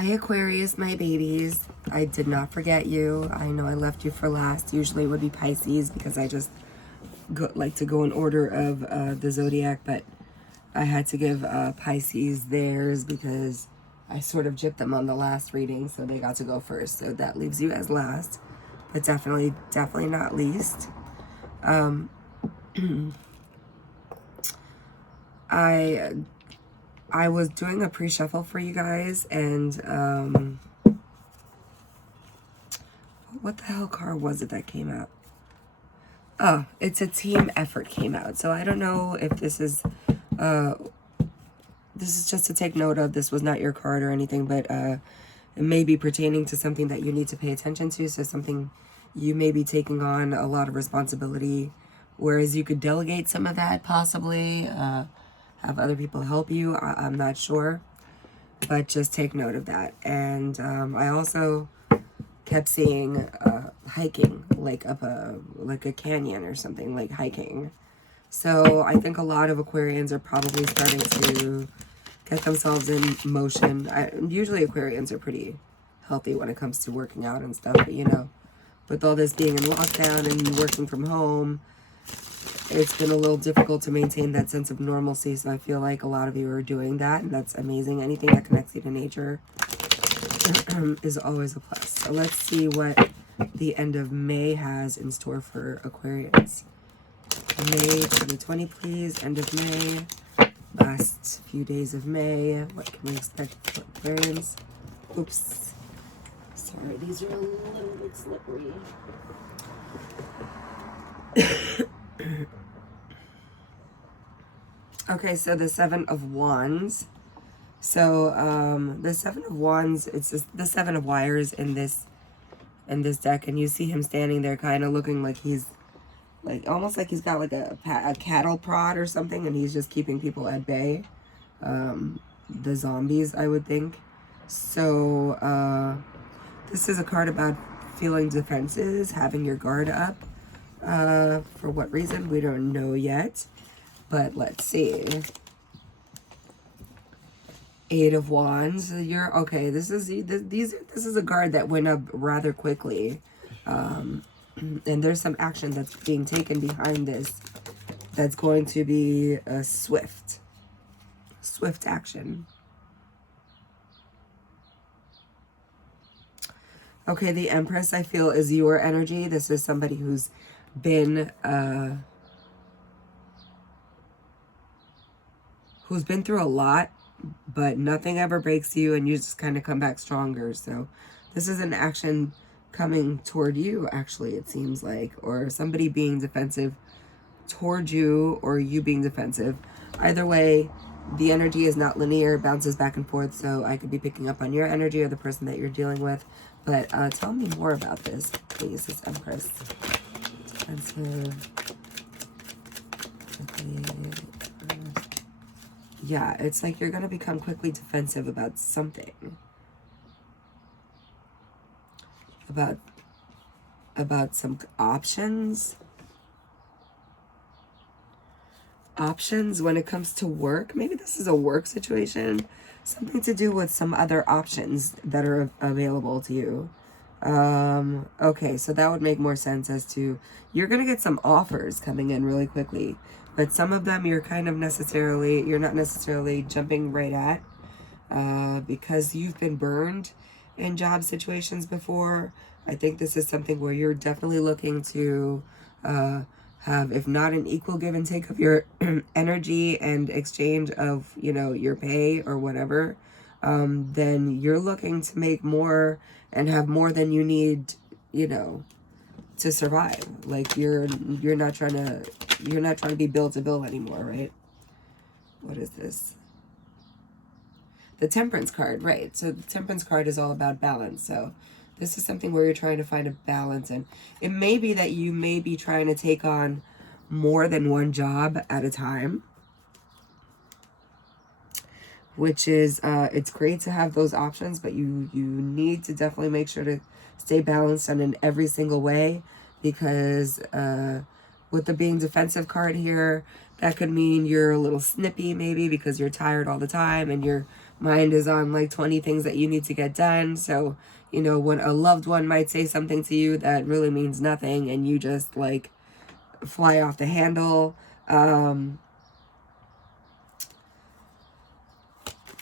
Hi Aquarius, my babies. I did not forget you. I know I left you for last. Usually it would be Pisces because I just like to go in order of the zodiac, but I had to give Pisces theirs because I sort of gypped them on the last reading, so they got to go first. So that leaves you as last, but definitely not least. I was doing a pre-shuffle for you guys, and what the hell card was it that came out? Oh, it's a team effort came out. So I don't know if this is just to take note of. This was not your card or anything, but it may be pertaining to something that you need to pay attention to. So something you may be taking on a lot of responsibility, whereas you could delegate some of that possibly, have other people help you. I'm not sure, but just take note of that. And I also kept seeing hiking, like up a canyon or something, like hiking. So I think a lot of Aquarians are probably starting to get themselves in motion. Usually Aquarians are pretty healthy when it comes to working out and stuff, but you know, with all this being in lockdown and working from home, it's been a little difficult to maintain that sense of normalcy. So I feel like a lot of you are doing that, and that's amazing. Anything that connects you to nature is always a plus. So let's see what the end of May has in store for Aquarians. May 2020, please. End of May. Last few days of May. What can we expect for Aquarians? Oops. Sorry, these are a little bit slippery. Okay, so the Seven of Wands. So the Seven of Wands, it's just the Seven of Wires in this deck, and you see him standing there kind of looking like he's like almost like he's got like a cattle prod or something, and he's just keeping people at bay, the zombies, I would think. So this is a card about feeling defenses, having your guard up. For what reason, we don't know yet, but let's see. Eight of Wands. You're okay. This is a card that went up rather quickly, and there's some action that's being taken behind this that's going to be a swift action. Okay, the Empress, I feel, is your energy. This is somebody who's been through a lot, but nothing ever breaks you, and you just kind of come back stronger. So this is an action coming toward you, actually, it seems like, or somebody being defensive toward you, or you being defensive. Either way, the energy is not linear, it bounces back and forth, so I could be picking up on your energy or the person that you're dealing with. But tell me more about this, please. This Empress. Defensive. Okay. Yeah, it's like you're going to become quickly defensive about something. About some options. Options when it comes to work. Maybe this is a work situation. Something to do with some other options that are available to you. Okay, so that would make more sense as to you're going to get some offers coming in really quickly. But some of them you're not necessarily jumping right at because you've been burned in job situations before. I think this is something where you're definitely looking to have, if not an equal give and take of your energy and exchange of, you know, your pay or whatever, then you're looking to make more and have more than you need, you know, to survive. Like you're not trying to be bill to bill anymore, right? What is this? The Temperance card, right? So the Temperance card is all about balance. So this is something where you're trying to find a balance, and it may be that you may be trying to take on more than one job at a time, which is it's great to have those options, but you need to definitely make sure to stay balanced and in every single way, because with the being defensive card here, that could mean you're a little snippy maybe because you're tired all the time and you're mind is on like 20 things that you need to get done. So, you know, when a loved one might say something to you that really means nothing and you just like fly off the handle.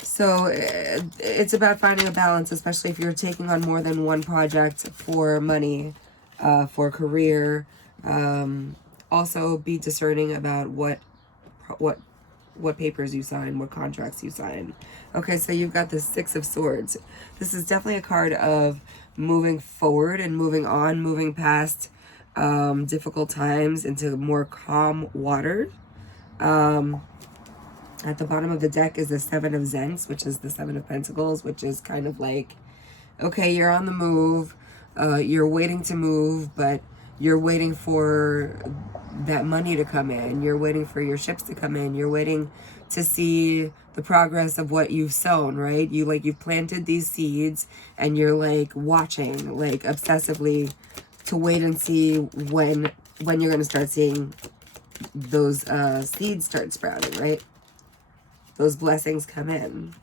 So it's about finding a balance, especially if you're taking on more than one project for money, for career. Also be discerning about what papers you sign, what contracts you sign. Okay, so you've got the Six of Swords. This is definitely a card of moving forward and moving on, moving past difficult times into more calm waters. At the bottom of the deck is the Seven of Zents, which is the Seven of Pentacles, which is kind of like, okay, you're on the move, you're waiting to move, but you're waiting for that money to come in, you're waiting for your ships to come in, you're waiting to see the progress of what you've sown, right? You've planted these seeds and you're like watching, like obsessively, to wait and see when you're going to start seeing those seeds start sprouting, right? Those blessings come in.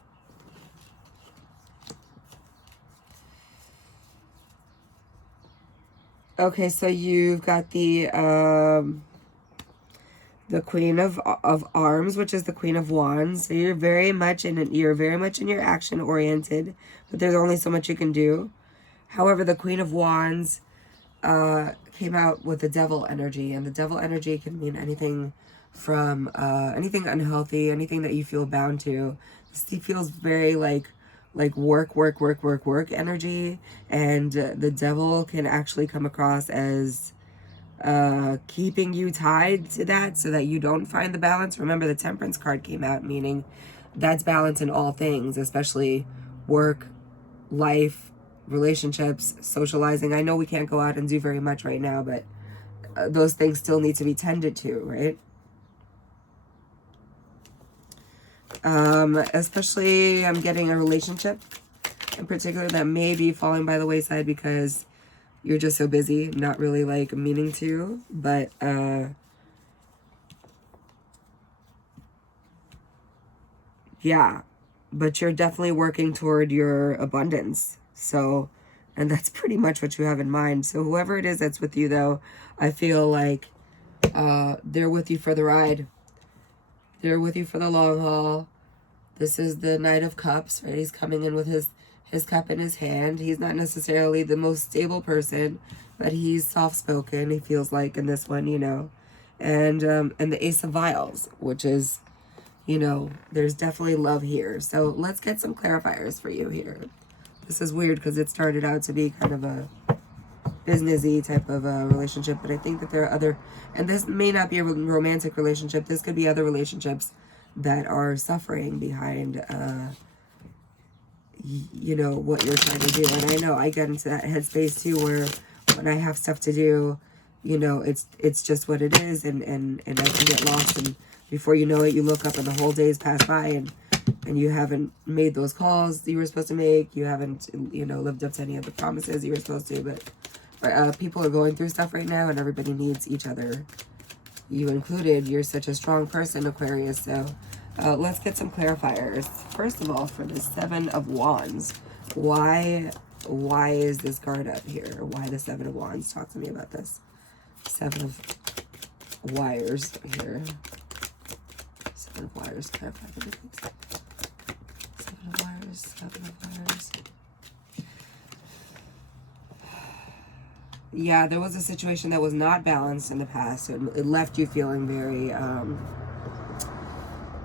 Okay, so you've got the Queen of Arms, which is the Queen of Wands. So you're very much in your action oriented, but there's only so much you can do. However, the Queen of Wands came out with the Devil energy, and the Devil energy can mean anything from anything unhealthy, anything that you feel bound to. This feels very like work energy, and the devil can actually come across as keeping you tied to that so that you don't find the balance. Remember, the Temperance card came out, meaning that's balance in all things, especially work, life, relationships, socializing. I know we can't go out and do very much right now, but those things still need to be tended to, right? Especially I'm getting a relationship in particular that may be falling by the wayside because you're just so busy, not really like meaning to, but yeah, but you're definitely working toward your abundance. So, and that's pretty much what you have in mind. So whoever it is that's with you though, I feel like they're with you for the ride. They're with you for the long haul. This is the Knight of Cups, right? He's coming in with his cup in his hand. He's not necessarily the most stable person, but he's soft-spoken, he feels like, in this one, you know. And the Ace of Vials, which is, you know, there's definitely love here. So let's get some clarifiers for you here. This is weird because it started out to be kind of a businessy type of relationship, but I think that there are other, and this may not be a romantic relationship. This could be other relationships that are suffering behind, you know, what you're trying to do. And I know I get into that headspace too, where when I have stuff to do, you know, it's just what it is, and I can get lost, and before you know it, you look up and the whole day's passed by, and you haven't made those calls you were supposed to make, you haven't, you know, lived up to any of the promises you were supposed to. But people are going through stuff right now, and everybody needs each other, you included. You're such a strong person, Aquarius. So let's get some clarifiers. First of all, for the Seven of Wands, why is this card up here? Why the Seven of Wands? Talk to me about this. Seven of Wires here. Seven of Wires. Clarify for me, please. Seven of Wires. Seven of Wires. Yeah, there was a situation that was not balanced in the past. It left you feeling very,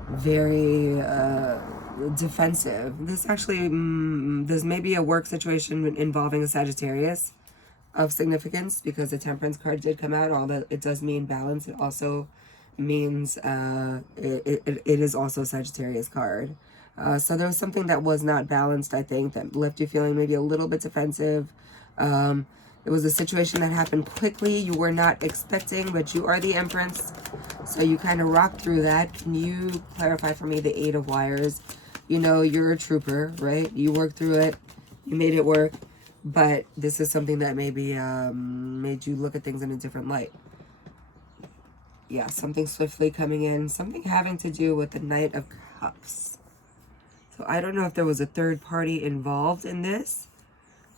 very defensive. This actually, this may be a work situation involving a Sagittarius of significance, because the Temperance card did come out. Although it does mean balance, it also means it is also a Sagittarius card. So there was something that was not balanced, I think, that left you feeling maybe a little bit defensive. It was a situation that happened quickly, you were not expecting, but you are the Empress, so you kind of rocked through that. Can you clarify for me the Eight of Wires? You know, you're a trooper, right? You worked through it, you made it work, but this is something that maybe made you look at things in a different light. Yeah, something swiftly coming in, something having to do with the Knight of Cups. So I don't know if there was a third party involved in this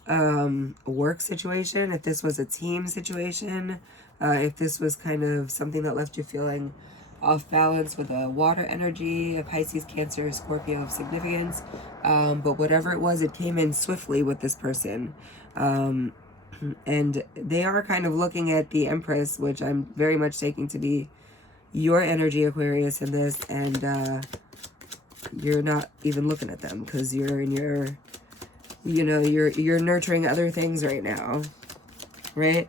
a work situation, if this was a team situation, if this was kind of something that left you feeling off balance with a water energy, a Pisces, Cancer, Scorpio of significance. But whatever it was, it came in swiftly with this person. And they are kind of looking at the Empress, which I'm very much taking to be your energy, Aquarius, in this. And you're not even looking at them because you're in your, you know, you're nurturing other things right now, right?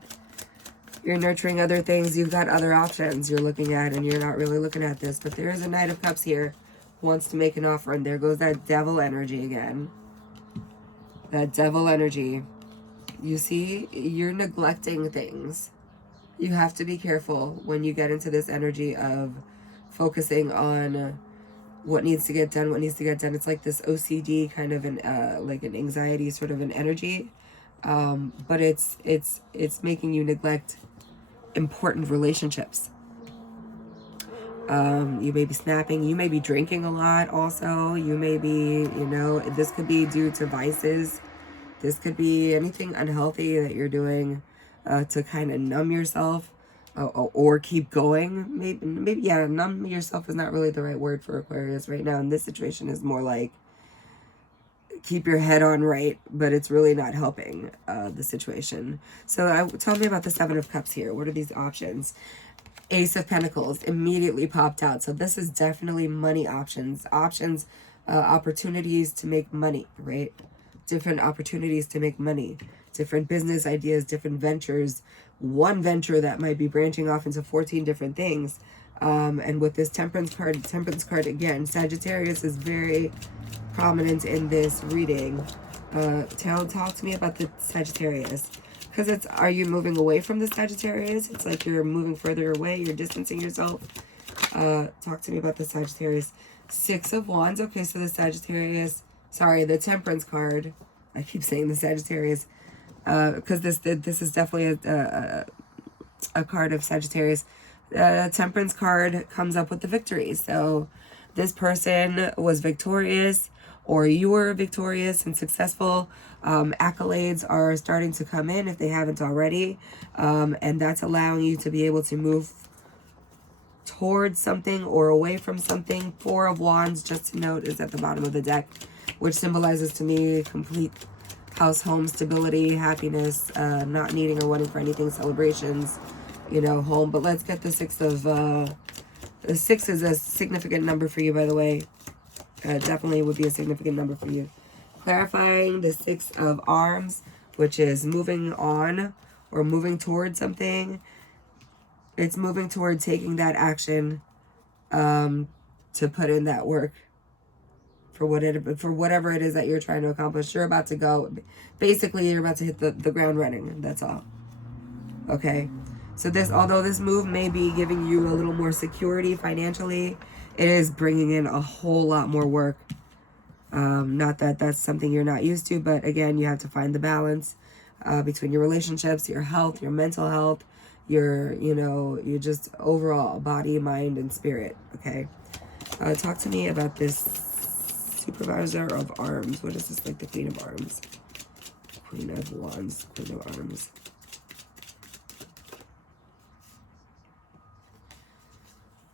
You're nurturing other things. You've got other options you're looking at, and you're not really looking at this. But there is a Knight of Cups here who wants to make an offer, and there goes that devil energy again. That devil energy. You see, you're neglecting things. You have to be careful when you get into this energy of focusing on what needs to get done, what needs to get done. It's like this OCD kind of an like an anxiety sort of an energy, but it's making you neglect important relationships. You may be snapping, you may be drinking a lot also, you may be, you know, this could be due to vices, this could be anything unhealthy that you're doing to kind of numb yourself or keep going. Maybe yeah, numb yourself is not really the right word for Aquarius right now. In this situation is more like keep your head on right, but it's really not helping the situation. So tell me about the Seven of Cups here. What are these options? Ace of Pentacles immediately popped out. So this is definitely money options. Opportunities to make money, right? Different opportunities to make money. Different business ideas, different ventures. One venture that might be branching off into 14 different things. And with this Temperance card again, Sagittarius is very prominent in this reading. Talk to me about the Sagittarius. Because it's, are you moving away from the Sagittarius? It's like you're moving further away. You're distancing yourself. Talk to me about the Sagittarius. Six of Wands. Okay, so the Sagittarius. Sorry, the Temperance card. I keep saying the Sagittarius. Because this is definitely a card of Sagittarius. Temperance card comes up with the victory. So this person was victorious, or you were victorious and successful. Accolades are starting to come in if they haven't already. And that's allowing you to be able to move towards something or away from something. Four of Wands, just to note, is at the bottom of the deck, which symbolizes to me complete house, home, stability, happiness, not needing or wanting for anything, celebrations, you know, home. But let's get the Six of... the 6 is a significant number for you, by the way. Definitely would be a significant number for you. Clarifying the Six of Arms, which is moving on or moving towards something. It's moving toward taking that action to put in that work for whatever it is that you're trying to accomplish. You're about to go. Basically, you're about to hit the ground running. That's all. Okay. So this, although this move may be giving you a little more security financially, it is bringing in a whole lot more work. Not that that's something you're not used to, but again, you have to find the balance between your relationships, your health, your mental health, your just overall body, mind, and spirit. Okay. Talk to me about this Supervisor of Arms. What is this, like the Queen of Arms? Queen of Wands, Queen of Arms.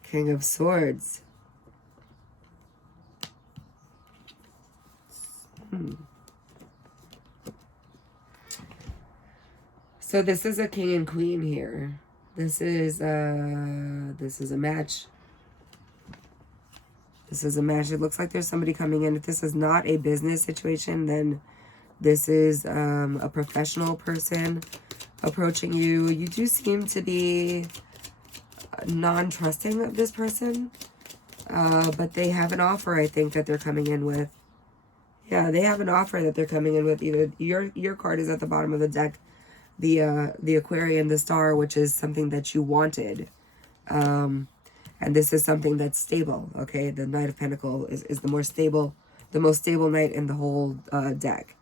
King of Swords. So this is a king and queen here. This is a match. This is a match. It looks like there's somebody coming in. If this is not a business situation, then this is a professional person approaching you. You do seem to be non-trusting of this person, but they have an offer, I think, that they're coming in with. Yeah, they have an offer that they're coming in with. Either your card is at the bottom of the deck, the Aquarian, the Star, which is something that you wanted, and this is something that's stable. Okay, the Knight of Pentacles is the most stable knight in the whole deck.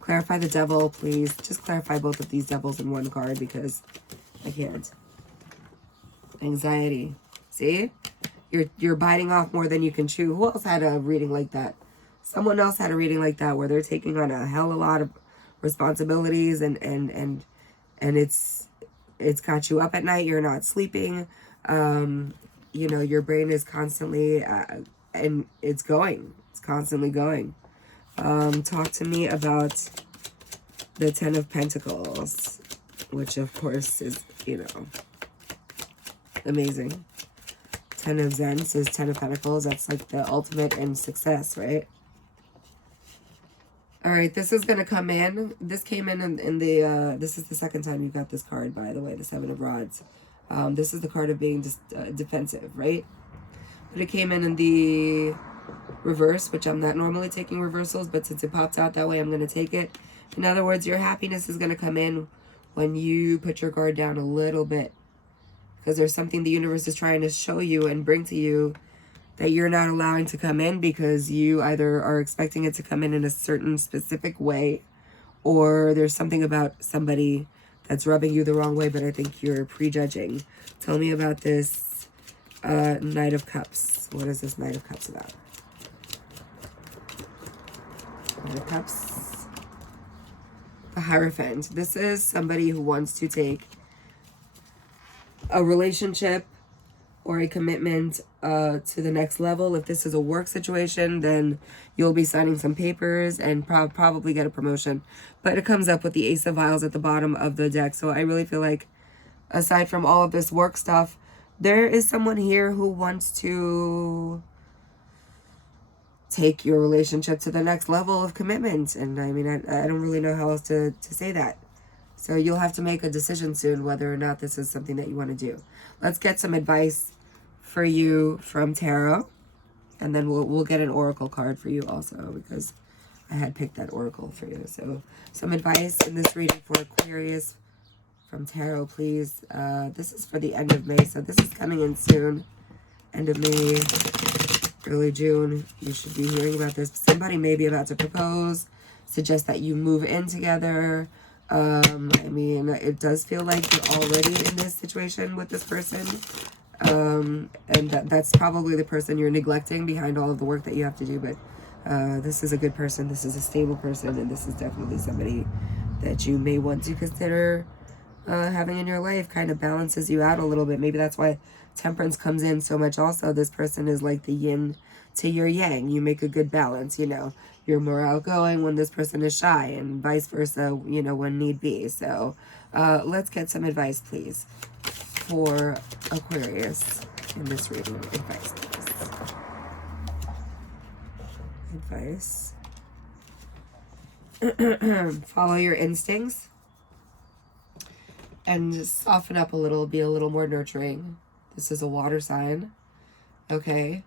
Clarify the Devil, please. Just clarify both of these devils in one card because I can't. Anxiety. See? You're biting off more than you can chew. Who else had a reading like that? Someone else had a reading like that where they're taking on a hell of a lot of responsibilities, and it's got you up at night. You're not sleeping. You know, your brain is constantly and it's constantly going. Talk to me about the Ten of Pentacles, which of course is, you know, amazing. Ten of Zens is Ten of Pentacles. That's like the ultimate in success, right? All right, this is going to come in. This came in the, this is the second time you got this card, by the way, the Seven of Rods. This is the card of being defensive, right? But it came in the reverse, which I'm not normally taking reversals, but since it popped out that way, I'm going to take it. In other words, your happiness is going to come in when you put your guard down a little bit. Because there's something the universe is trying to show you and bring to you that you're not allowing to come in, because you either are expecting it to come in a certain specific way, or there's something about somebody that's rubbing you the wrong way, but I think you're prejudging. Tell me about this Knight of Cups. What is this Knight of Cups about? Knight of Cups. The Hierophant. This is somebody who wants to take a relationship or a commitment to the next level. If this is a work situation, then you'll be signing some papers and probably get a promotion. But it comes up with the Ace of Vials at the bottom of the deck. So I really feel like, aside from all of this work stuff, there is someone here who wants to take your relationship to the next level of commitment. And I mean, I don't really know how else to say that. So you'll have to make a decision soon whether or not this is something that you want to do. Let's get some advice for you from tarot, and then we'll get an oracle card for you also, because I had picked that oracle for you. So some advice in this reading for Aquarius from tarot, please. This is for the end of May, so this is coming in soon. End of May, early June. You should be hearing about this. Somebody may be about to propose, suggest that you move in together. I mean, it does feel like you're already in this situation with this person. And that's probably the person you're neglecting behind all of the work that you have to do. But this is a good person. This is a stable person. And this is definitely somebody that you may want to consider having in your life. Kind of balances you out a little bit. Maybe that's why Temperance comes in so much also. This person is like the yin to your yang. You make a good balance, you know. You're more outgoing when this person is shy, and vice versa, you know, when need be. So let's get some advice, please, for Aquarius in this reading. Advice, please. Advice. Follow your instincts and just soften up a little, be a little more nurturing. This is a water sign, okay?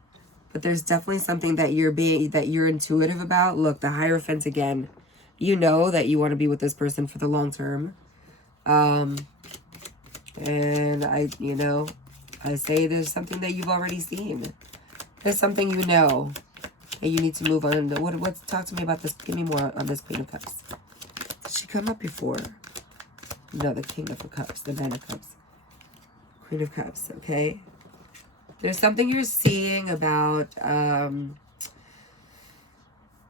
But there's definitely something that you're intuitive about. Look, the Hierophant again. You know that you want to be with this person for the long term. And I say there's something that you've already seen. There's something you know that you need to move on. What's talk to me about this? Give me more on this Queen of Cups. Did she come up before? No, the King of Cups, the Nine of Cups. Queen of Cups, okay? There's something you're seeing about a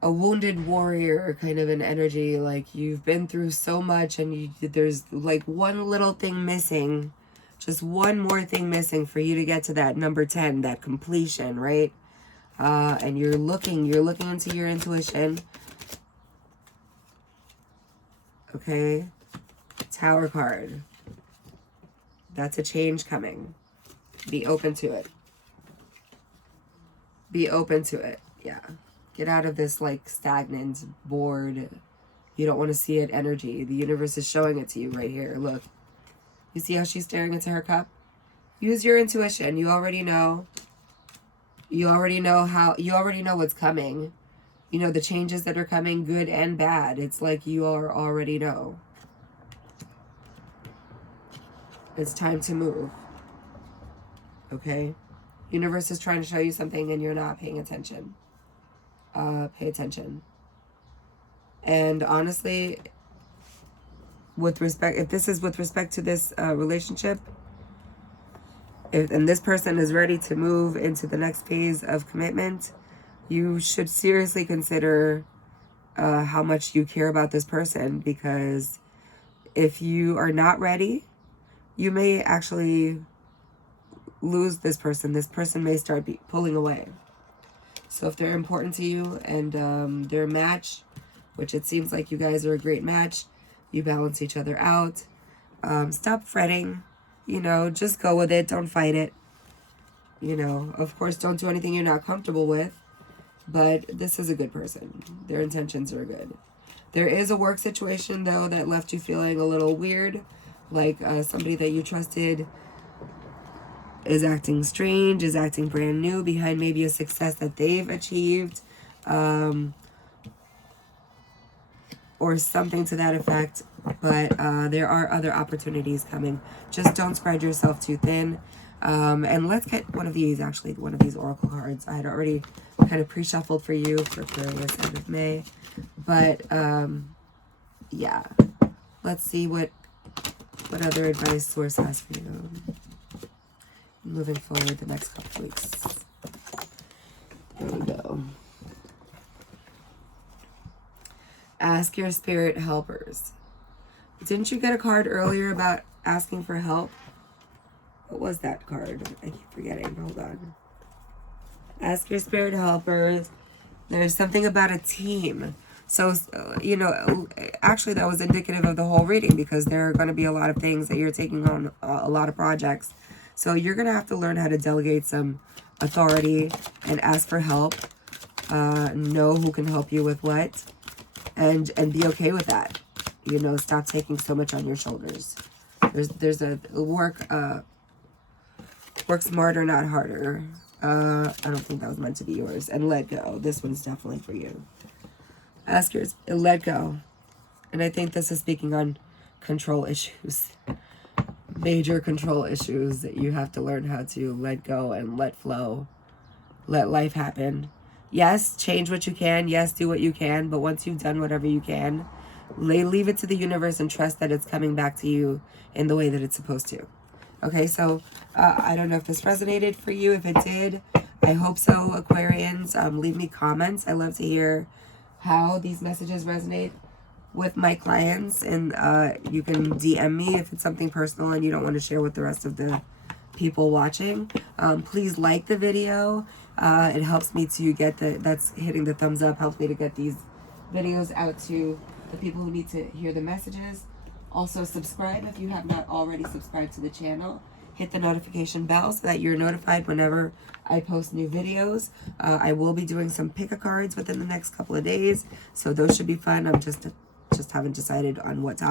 wounded warrior, kind of an energy, like you've been through so much and there's like one little thing missing, just one more thing missing for you to get to that number 10, that completion, right? And you're looking into your intuition. Okay. Tower card. That's a change coming. Be open to it. Be open to it. Yeah. Get out of this like stagnant, bored, you don't want to see it energy. The universe is showing it to you right here. Look. You see how she's staring into her cup? Use your intuition. You already know. You already know what's coming. You know the changes that are coming, good and bad. It's like you already know. It's time to move. Okay? Universe is trying to show you something and you're not paying attention. Pay attention. And honestly, if this is with respect to this relationship, and this person is ready to move into the next phase of commitment, you should seriously consider how much you care about this person, because if you are not ready, you may actually lose this person. This person may start pulling away. So if they're important to you and they're a match, which it seems like you guys are a great match, you balance each other out. Stop fretting, you know, just go with it. Don't fight it. You know, of course, don't do anything you're not comfortable with, but this is a good person. Their intentions are good. There is a work situation, though, that left you feeling a little weird, like somebody that you trusted is acting strange, is acting brand new behind maybe a success that they've achieved, or something to that effect. But there are other opportunities coming. Just don't spread yourself too thin. And let's get one of these, actually, one of these oracle cards. I had already kind of pre-shuffled for you for Aquarius end of May. But yeah, let's see what other advice Source has for you moving forward the next couple of weeks. There we go. Ask your spirit helpers. Didn't you get a card earlier about asking for help? What was that card? I keep forgetting. Hold on. Ask your spirit helpers. There's something about a team. So, you know, actually that was indicative of the whole reading, because there are going to be a lot of things that you're taking on, a lot of projects. So you're going to have to learn how to delegate some authority and ask for help. Know who can help you with what. And be okay with that. You know, stop taking so much on your shoulders. There's a work smarter, not harder. I don't think that was meant to be yours. And let go. This one's definitely for you. Ask yours, let go. And I think this is speaking on control issues. Major control issues that you have to learn how to let go and let flow. Let life happen. Yes, change what you can. Yes, do what you can. But once you've done whatever you can, leave it to the universe and trust that it's coming back to you in the way that it's supposed to. Okay, so I don't know if this resonated for you. If it did, I hope so, Aquarians. Leave me comments. I love to hear how these messages resonate with my clients. And you can DM me if it's something personal and you don't want to share with the rest of the people watching. Please like the video. It helps me to get that's hitting the thumbs up, helps me to get these videos out to the people who need to hear the messages. Also subscribe if you have not already subscribed to the channel. Hit the notification bell so that you're notified whenever I post new videos. I will be doing some pick-a-cards within the next couple of days, so those should be fun. I'm just haven't decided on what topic.